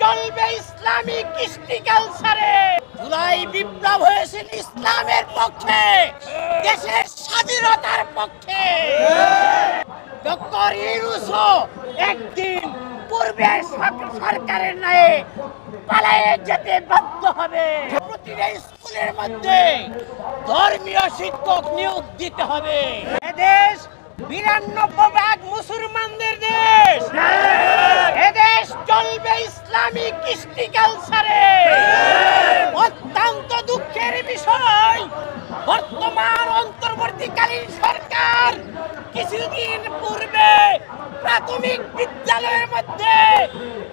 চলবে ইসলামী কৃষ্টি কালচারে। জুলাই বিপ্লব হয়েছিল ইসলামের পক্ষে, দেশের স্বাধীনতার পক্ষে। ডক্টর ইউনূসও একদিন পূর্বে সরকারের ন্যায় পালায়ে যেতে বাধ্য হবে। প্রতিটা স্কুলের মধ্যে ধর্মীয় শিক্ষক নিয়োগ দিতে হবে। এদেশ ৯২% মুসলমানদের দেশ। এদেশ চলবে ইসলামী কৃষ্টি কালচারে। অত্যন্ত দুঃখের বিষয়, বর্তমান অন্তর্বর্তীকালীন সরকার কিছুদিন পূর্বে প্রাথমিক বিদ্যালয়ের মধ্যে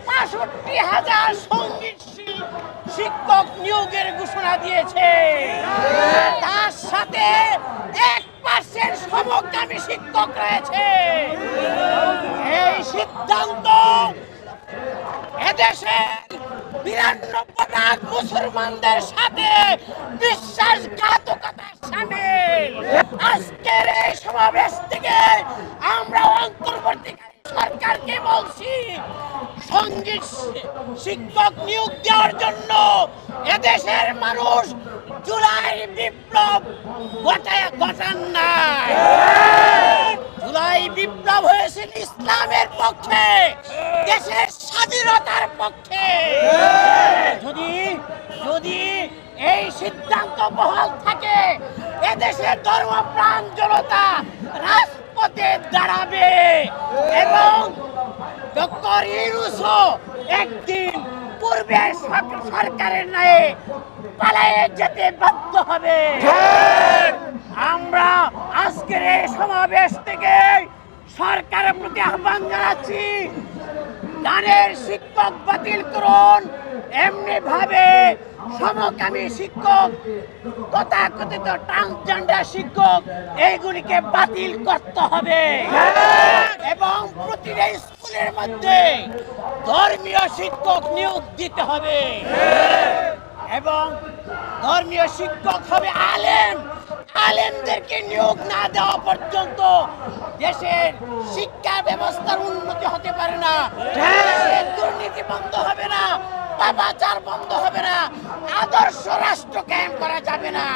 ৬৫,০০০ সঙ্গীত শিক্ষক নিয়োগের ঘোষণা দিয়েছে। তার সাথে ১% সমকামী শিক্ষক রয়েছে। এই সিদ্ধান্ত এদেশের ৯২% মুসলমানদের সাথে বিশ্বাসঘাতকতার শামিল। আজকের এই সমাবেশ থেকে আমরা অন্তর্বর্তীকালীন সরকারকে বলছি, সঙ্গীত শিক্ষক নিয়োগ দেওয়ার জন্য এদেশের মানুষ জুলাই বিপ্লব ঘটান নাই। জুলাই বিপ্লব হয়েছিল ইসলামের পক্ষে, দেশের স্বাধীনতার পক্ষে। যদি এই সিদ্ধান্ত বহাল থাকে, এদেশের ধর্মপ্রাণ জনতা রাজপথে দাঁড়াবে এবং ডক্টর ইউনূসও একদিন পূর্বে সরকারের ন্যায় পালায়ে যেতে বাধ্য হবে। আমরা আজকের এই সমাবেশ থেকে সরকারের প্রতি আহ্বান জানাচ্ছি, গানের শিক্ষক বাতিল করুন। এমনি ভাবে সমকামী শিক্ষক, তথাকথিত ট্রান্সজেন্ডার শিক্ষক, এইগুলিকে বাতিল করতে হবে এবং প্রতিটা স্কুলের মধ্যে ধর্মীয় শিক্ষক নিয়োগ দিতে হবে এবং ধর্মীয় শিক্ষক হবে আলেম। আলেমদেরকে নিয়োগ না দেওয়া পর্যন্ত দেশের শিক্ষা ব্যবস্থার উন্নতি হতে পারে না, দেশের দুর্নীতি বন্ধ হবে না, পাপাচার বন্ধ হবে না, আদর্শ রাষ্ট্র কায়েম করা যাবে না।